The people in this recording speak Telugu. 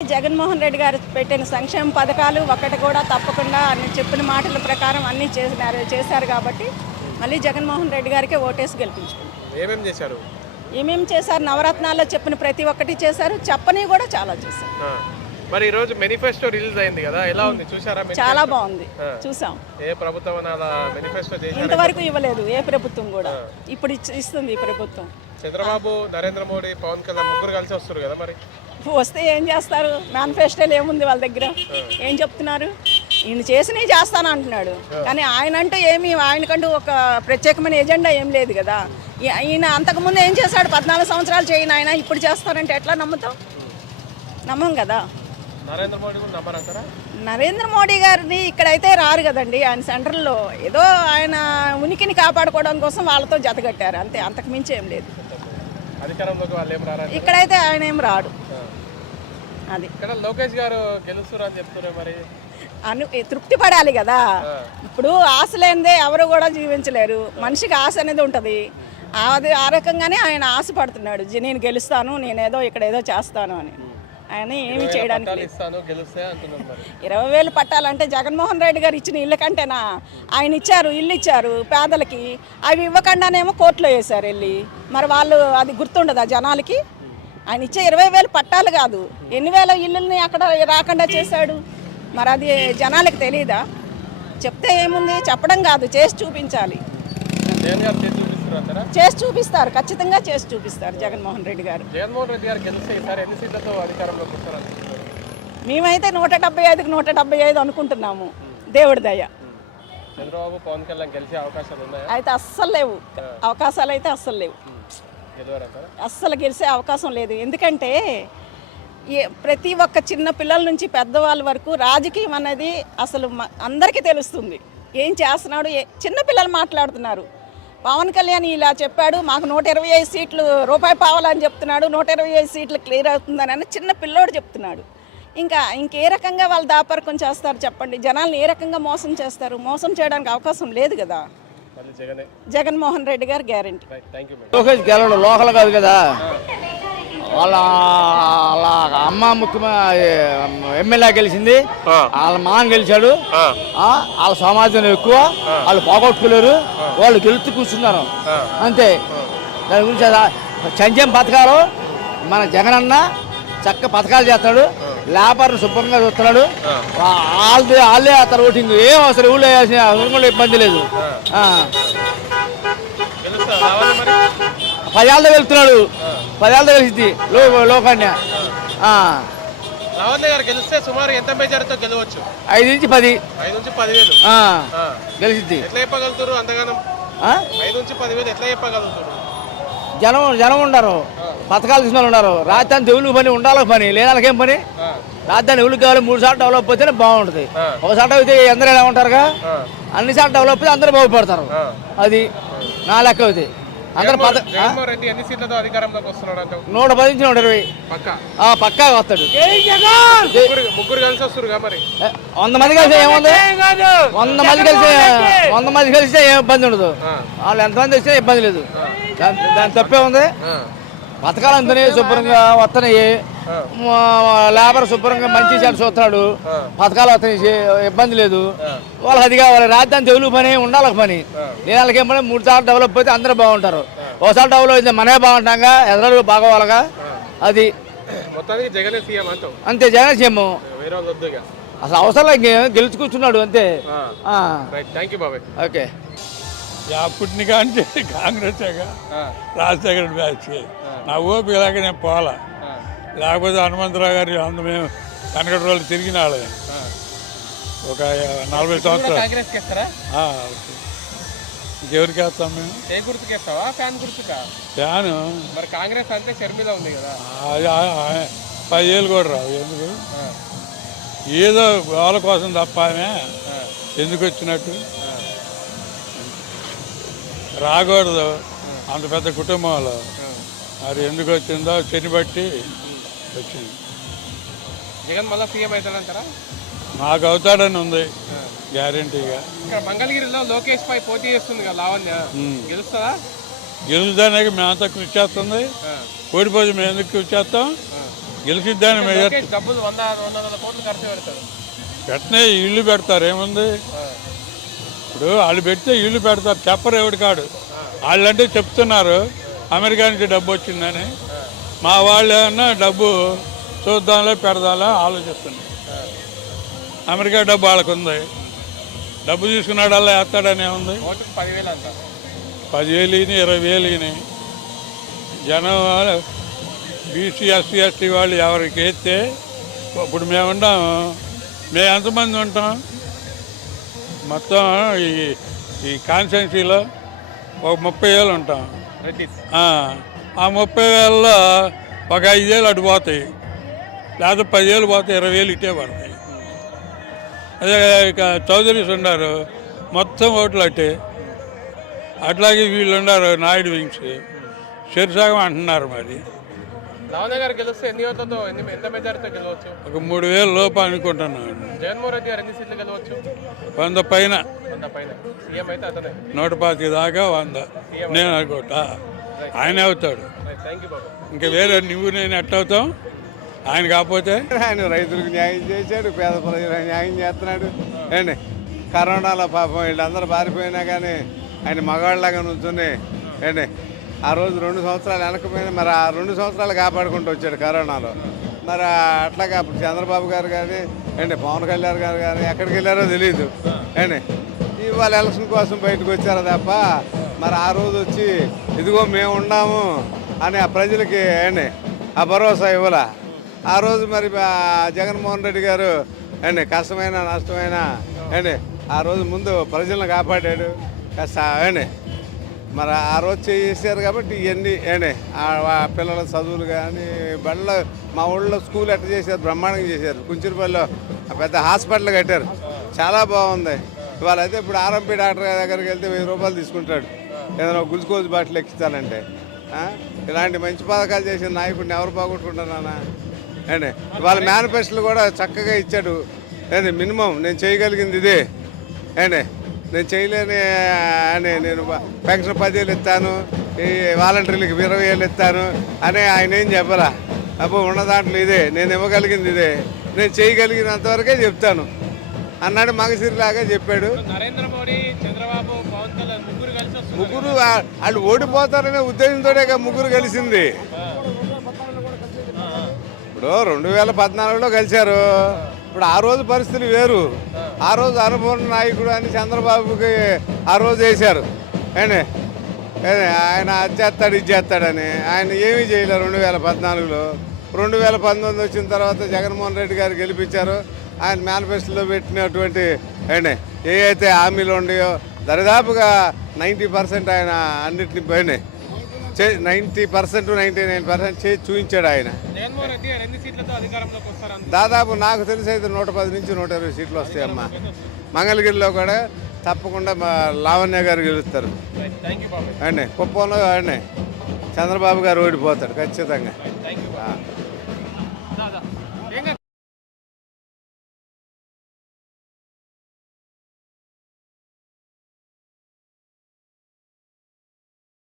జగన్మోహన్ రెడ్డి గారు పెట్టిన సంక్షేమ పథకాలు ఒక్కటి కూడా తప్పకుండా అన్ని చెప్పిన మాటల ప్రకారం అన్నీ చేసినారు చేశారు కాబట్టి మళ్ళీ జగన్మోహన్ రెడ్డి గారికి ఓటేసి గెలిపించుకుంటాం ఏమేం చేశారు? ఏమేమి చేశారు? నవరత్నాల్లో చెప్పిన ప్రతి ఒక్కటి చేశారు చెప్పని కూడా చాలా చేశారు. మరి ఈ రోజు మేనిఫెస్టో రిలీజ్ అయింది కదా ఎలా ఉంది? చూసారా? చాలా బాగుంది చూసాం ఏ ప్రభుత్వం మేనిఫెస్టో ఇంతవరకు ఇవ్వలేదు ఏ ప్రభుత్వం కూడా. ఇప్పుడు ఇస్తుంది ఈ ప్రభుత్వం. చంద్రబాబు నరేంద్ర మోడీ పవన్ కళ్యాణ్ ముగ్గురు కలిసి వస్తారు కదా మరి? వస్తే ఏం చేస్తారు? మేనిఫెస్టోలు ఏముంది వాళ్ళ దగ్గర? ఏం చెప్తున్నారు? ఈయన చేసినవి చేస్తాను అంటున్నాడు. కానీ ఆయన అంటూ ఏమి? ఆయనకంటూ ఒక ప్రత్యేకమైన ఎజెండా ఏం లేదు కదా. ఈయన అంతకుముందు ఏం చేశాడు? పద్నాలుగు సంవత్సరాలు చేయని ఆయన ఇప్పుడు చేస్తారంటే ఎట్లా నమ్ముతాం నమ్మం కదా. నరేంద్ర మోడీ గారిని ఇక్కడైతే రారు కదండి. ఆయన సెంటర్లో ఏదో ఆయన ఉనికిని కాపాడుకోవడం కోసం వాళ్ళతో జతగట్టారు అంతే అంతకు మించి ఏం లేదు. ఇక్కడైతే ఆయన ఏం రాడు. అది. ఇక్కడ లోకేష్ గారు గెలుస్తారు అని చెప్తున్నారు మరి. అను తృప్తి పడాలి కదా. ఇప్పుడు ఆశ లేనిదే ఎవరు కూడా జీవించలేరు. మనిషికి ఆశ అనేది ఉంటుంది. అది ఆ రకంగానే ఆయన ఆశ పడుతున్నాడు జీ- నేను గెలుస్తాను నేనేదో ఇక్కడ ఏదో చేస్తాను అని. ఆయన ఏమి చేయడానికి పట్టాలు లేదు. ఇస్తాను గెలుస్తే అంటున్నారు మరి. ఇరవై వేలు పట్టాలంటే జగన్మోహన్ రెడ్డి గారు ఇచ్చిన ఇళ్ళ కంటేనా? ఆయన ఇచ్చారు ఇల్లు ఇచ్చారు పేదలకి. అవి ఇవ్వకుండానేమో కోర్టులో వేశారు వెళ్ళి. మరి వాళ్ళు అది గుర్తుండదా జనాలకి? ఆయన ఇచ్చే ఇరవై వేలు పట్టాలు కాదు. ఎన్ని వేల ఇల్లుల్ని అక్కడ రాకుండా చేశాడు? మరి అది జనాలకు తెలియదా చెప్తే ఏముంది? చెప్పడం కాదు. చేసి చూపించాలి. చేసి చూపిస్తారు ఖచ్చితంగా చేసి చూపిస్తారు జగన్మోహన్ రెడ్డి గారు. జగన్మోహన్ రెడ్డి గారు ఎన్ని సీట్లతో అధికారంలోకి మేమైతే నూట డెబ్బై ఐదుకి నూట డెబ్బై ఐదు అనుకుంటున్నాము. దేవుడి దయ. చంద్రబాబు పవన్ కళ్యాణ్ గెలిచే అవకాశాలు ఉన్నాయా? అయితే అస్సలు లేవు. అవకాశాలు అయితే అస్సలు లేవు. అస్సలు గెలిచే అవకాశం లేదు. ఎందుకంటే ఏ ప్రతి ఒక్క చిన్న పిల్లల నుంచి పెద్దవాళ్ళ వరకు రాజకీయం అనేది అసలు మ- అందరికీ తెలుస్తుంది. ఏం చేస్తున్నాడు? ఏ చిన్న పిల్లలు మాట్లాడుతున్నారు. పవన్ కళ్యాణ్ ఇలా చెప్పాడు మాకు నూట ఇరవై ఐదు సీట్లు రూపాయి పావాలని చెప్తున్నాడు నూట ఇరవై ఐదు సీట్లు క్లియర్ అవుతుందని అని చిన్న పిల్లోడు చెప్తున్నాడు. ఇంకా ఇంకే రకంగా వాళ్ళు దాపరకం చేస్తారు చెప్పండి. జనాల్ని ఏ రకంగా మోసం చేస్తారు? మోసం చేయడానికి అవకాశం లేదు కదా. జగన్మోహన్ రెడ్డి గారు గ్యారంటీ. లోకేష్ గెలవడు లోకల్ కాదు కదా? వాళ్ళ వాళ్ళ అమ్మ ముఖ్యమంత్రి ఎమ్మెల్యే గెలిచింది. వాళ్ళ మామ గెలిచాడు. ఆ, వాళ్ళ సమాజం ఎక్కువ. వాళ్ళు పోగొట్టుకోలేరు. వాళ్ళు గెలుతూ కూర్చున్నారు. అంతే. దాని గురించి సంక్షేమ పథకాలు మన జగనన్న చక్క పథకాలు చేస్తాడు. లేబర్ని శుభ్రంగా చూస్తున్నాడు. వాళ్ళది వాళ్ళే వేస్తారు ఓటింగ్ ఏం అవసరం ఊళ్ళో వేసిన ఇబ్బంది లేదు. పదేళ్ళతో వెళ్తున్నాడు పదేళ్ళతో కలిసింది లో గారు గెలిస్తే సుమారు ఎంత మెజారిటీతో గెలవచ్చు? ఐదు నుంచి పది. ఐదు నుంచి పదివేలు. గెలిచింది. ఎట్లా చెప్పగలుగుతారు అంతగానం? ఐదు నుంచి పదివేలు ఎట్లా చెప్పగలుగుతారు జనం జనం ఉండరు. పథకాలు తీసుకుని ఉన్నారు రాజధాని దేవుళ్ళకి పని ఉండాలి పని లేదా ఏం పని. రాజధాని ఎవరికి కావాలి? మూడు సార్లు డెవలప్ అయితేనే బాగుంటుంది. ఒకసారి అయితే అందరూ ఎలా ఉంటారుగా. అన్ని సార్లు డెవలప్ అయితే అందరూ బాగుపడతారు. అది నా లెక్క అవుతుంది అందరు ఎన్ని సీట్లతో అధికారంలోకి వస్తున్నాడు నూట పది నుంచి నూట ఇరవై. పక్క? ఆ, పక్కాగా వస్తాడు. ముగ్గురు ముగ్గురు కలిసి మరి? ఏ, వంద మంది కలిసి ఏముంది? వంద మంది కలిసి వంద మంది కలిస్తే ఏం ఇబ్బంది ఉండదు. ఆ. వాళ్ళు ఎంతమంది వస్తే ఇబ్బంది లేదు. దాని తప్పే ఉంది. పథకాలు అందుతున్నాయి శుభ్రంగా వస్తున్నాయి లేబర్ శుభ్రంగా మంచి చెడు చూస్తున్నాడు పథకాలు వస్తున్నాయి చే- ఇబ్బంది లేదు. వాళ్ళకి అది కావాలి. రాజధాని తెలుగు పని ఉండాలి పని. నేను వాళ్ళకి ఏమన్నా మూడు సార్లు డెవలప్ అయితే అందరూ బాగుంటారు. ఒకసారి డెవలప్ అయితే మనమే బాగుంటాంగా ఎదురు బాగోవాలిగా? అది. అంతే జగన్ సీఎం. అసలు అవసరం ఇంకేం గెలుచు కూర్చున్నాడు అంతే ఓకే. అప్పటిని కానీ కాంగ్రెస్. రాజశేఖర బ్యాచ్ నా ఓపిక లేక నేను పోలా. లేకపోతే హనుమంతరావు గారి అందు మేము కనకటి రోజులు తిరిగిన వాళ్ళే ఒక నలభై సంవత్సరాలు. ఇంకెవరికి వేస్తాం మేము? ఏ గుర్తుకి ఇస్తావా ఫ్యాన్ గుర్తుకా? ఫ్యాను. మరి కాంగ్రెస్ అంటే షర్మిల ఉంది కదా. పదివేలు కూడా రావు. ఎందుకు. ఏదో వాళ్ళ కోసం తప్ప ఆమె. ఎందుకు వచ్చినట్టు? రాకూడదు. అంత పెద్ద కుటుంబంలో. మరి ఎందుకు వచ్చిందో చెని బట్టి వచ్చింది. జగన్ మళ్ళీ సీఎం అవుతాడంటారా? నాకు అవుతాడని ఉంది గ్యారంటీగా. ఇక్కడ మంగళగిరిలో లోకేష్ పై పోటీ చేస్తుంది కదా లావణ్య. గెలుస్తుందా? గెలుదానికి మేమంతా కృషి చేస్తుంది. ఓడిపోతే మేము ఎందుకు కృషి చేస్తాం? గెలిచిద్దాని మెజార్టీ లోకేష్ డబ్బులు వంద వందల కోట్లు ఖర్చు పెడతాడు. పెట్టనే ఇల్లు పెడతారు ఏముంది? ఇప్పుడు వాళ్ళు పెడితే ఇల్లు పెడతారు. చెప్పరు ఎవడి కాడు. వాళ్ళంటే చెప్తున్నారు అమెరికా నుంచి డబ్బు వచ్చిందని. మా వాళ్ళు ఏమన్నా డబ్బు చూద్దాంలే పెడదాంలే ఆలోచిస్తున్నారు. అమెరికా డబ్బు వాళ్ళకు ఉంది. డబ్బు తీసుకున్నాడల్లా వేస్తాడనే ఉంది ఓటుకు పదివేలు ఈయన, ఇరవై వేలు ఈయన. జనం బీసీ ఎస్సీ ఎస్టీ వాళ్ళు ఎవరికి వేస్తే ఇప్పుడు మేము ఉంటాం మేము ఎంతమంది ఉంటాం? మొత్తం ఈ ఈ కాన్స్టిట్యున్సీలో ఒక ముప్పై వేలు ఉంటాం. ఆ, ముప్పై వేలలో ఒక ఐదేళ్ళు అటు పోతాయి. లేకపోతే పదివేలు పోతాయి ఇరవై వేలు ఇటే పడతాయి. అదే ఇక చౌదరీస్ ఉన్నారు. మొత్తం ఓట్లు అట్టే. అట్లాగే వీళ్ళు ఉన్నారు నాయుడు వింగ్స్ శరిసాగం అంటున్నారు మరి. లావణ్య గారు గెలిస్తే ఎన్ని ఓట్లతో ఎన్ని ఎంత మెజారిటీతో గెలవచ్చు? ఒక మూడు వేలు లోపు అనుకుంటున్నాను జగన్మోహన్ రెడ్డి గారు ఎన్ని సీట్లు గెలవచ్చు? వంద పైన. వంద పైన. సీఎం అయితే అతనే. నూట పాతిక దాకా వంద. నేను అనుకుంటా. ఆయన అవుతాడు. థ్యాంక్ యూ బాబు. ఇంకా వేరే నువ్వు నేను ఎట్టవుతాం ఆయన కాకపోతే? ఆయన రైతులకు న్యాయం చేశాడు పేద ప్రజలకు న్యాయం చేస్తున్నాడు. ఏండి కరోనాలో పాపం వీళ్ళందరూ పారిపోయినా కానీ ఆయన మగాళ్ళలాగా నుంచుని ఏండి ఆ రోజు రెండు సంవత్సరాలు వెనకపోయినా మరి ఆ రెండు సంవత్సరాలు కాపాడుకుంటూ వచ్చాడు కరోనాలో. మరి అట్లాగా అప్పుడు చంద్రబాబు గారు కానీ ఏంటి పవన్ కళ్యాణ్ గారు కానీ ఎక్కడికి వెళ్ళారో తెలియదు ఏండి ఇవాళ ఎలక్షన్ కోసం బయటకు వచ్చారు తప్ప మరి ఆ రోజు వచ్చి ఇదిగో మేము ఉన్నాము అని ఆ ప్రజలకి ఏండి ఆ భరోసా ఇవ్వాల? ఆ రోజు మరి జగన్మోహన్ రెడ్డి గారు అండి కష్టమైన నష్టమైన అండి ఆ రోజు ముందు ప్రజలను కాపాడాడు. కష్ట అండి మరి ఆ రోజు చేశారు కాబట్టి ఇవన్నీ ఏండి ఆ పిల్లల చదువులు కానీ బళ్ళ మా ఊళ్ళో స్కూల్ ఎట్లా చేశారు బ్రహ్మాండంగా చేశారు. కుంచిరిపల్లిలో పెద్ద హాస్పిటల్ కట్టారు. చాలా బాగుంది. ఇవాళ అయితే ఇప్పుడు ఆర్ఎంపీ డాక్టర్ దగ్గరికి వెళ్తే వెయ్యి రూపాయలు తీసుకుంటాడు. ఏదైనా గుల్కోజ్ బాటిల్ ఎక్కిస్తానంటే ఇలాంటి మంచి పథకాలు చేసిన నాయకుడిని ఎవరు బాగొట్టుకుంటున్నానా అండి వాళ్ళ మేనిఫెస్టోలు కూడా చక్కగా ఇచ్చాడు. ఏంది మినిమం నేను చేయగలిగింది ఇదే. అండి నేను చేయలేని అని నేను పెన్షన్ పదివేలు ఇస్తాను ఈ వాలంటీర్లకు ఇరవై వేలు ఇస్తాను అని ఆయన ఏం చెప్పరా? అప్పుడు ఉన్న దాంట్లో ఇదే నేను ఇవ్వగలిగింది ఇదే నేను చేయగలిగినంత వరకే చెప్తాను. అన్నాడు మగసిరిలాగా చెప్పాడు. నరేంద్ర మోడీ చంద్రబాబు పవన్ కళ్యాణ్ ముగ్గురు కలిసి ముగ్గురు వాళ్ళు ఓడిపోతారనే ఉద్దేశంతోనే కదా ముగ్గురు కలిసింది. ఇప్పుడు రెండు వేల పద్నాలుగులో కలిశారు. ఇప్పుడు ఆ రోజు పరిస్థితులు వేరు. ఆ రోజు అనుభవం నాయకుడు అని చంద్రబాబుకి ఆ రోజు వేశారు. ఏండి ఆయన అది చేస్తాడు ఇది చేస్తాడని. ఆయన ఏమీ చేయలేరు రెండు వేల పద్నాలుగులో. రెండు వేల పంతొమ్మిది వచ్చిన తర్వాత జగన్మోహన్ రెడ్డి గారు గెలిపించారు. ఆయన మేనిఫెస్టోలో పెట్టినటువంటి ఏండి ఏ అయితే హామీలు ఉన్నాయో దరిదాపుగా నైంటీ పర్సెంట్ ఆయన అన్నిటిని పోయినాయి. Ninety percent ninety nine percent చేసి చూపించాడు ఆయన. దాదాపు నాకు తెలిసి అయితే నూట పది నుంచి నూట ఇరవై సీట్లు వస్తాయమ్మా. మంగళగిరిలో కూడా తప్పకుండా మా లావణ్య గారు గెలుస్తారు. అండి కుప్పంలో అండి చంద్రబాబు గారు ఓడిపోతాడు ఖచ్చితంగా.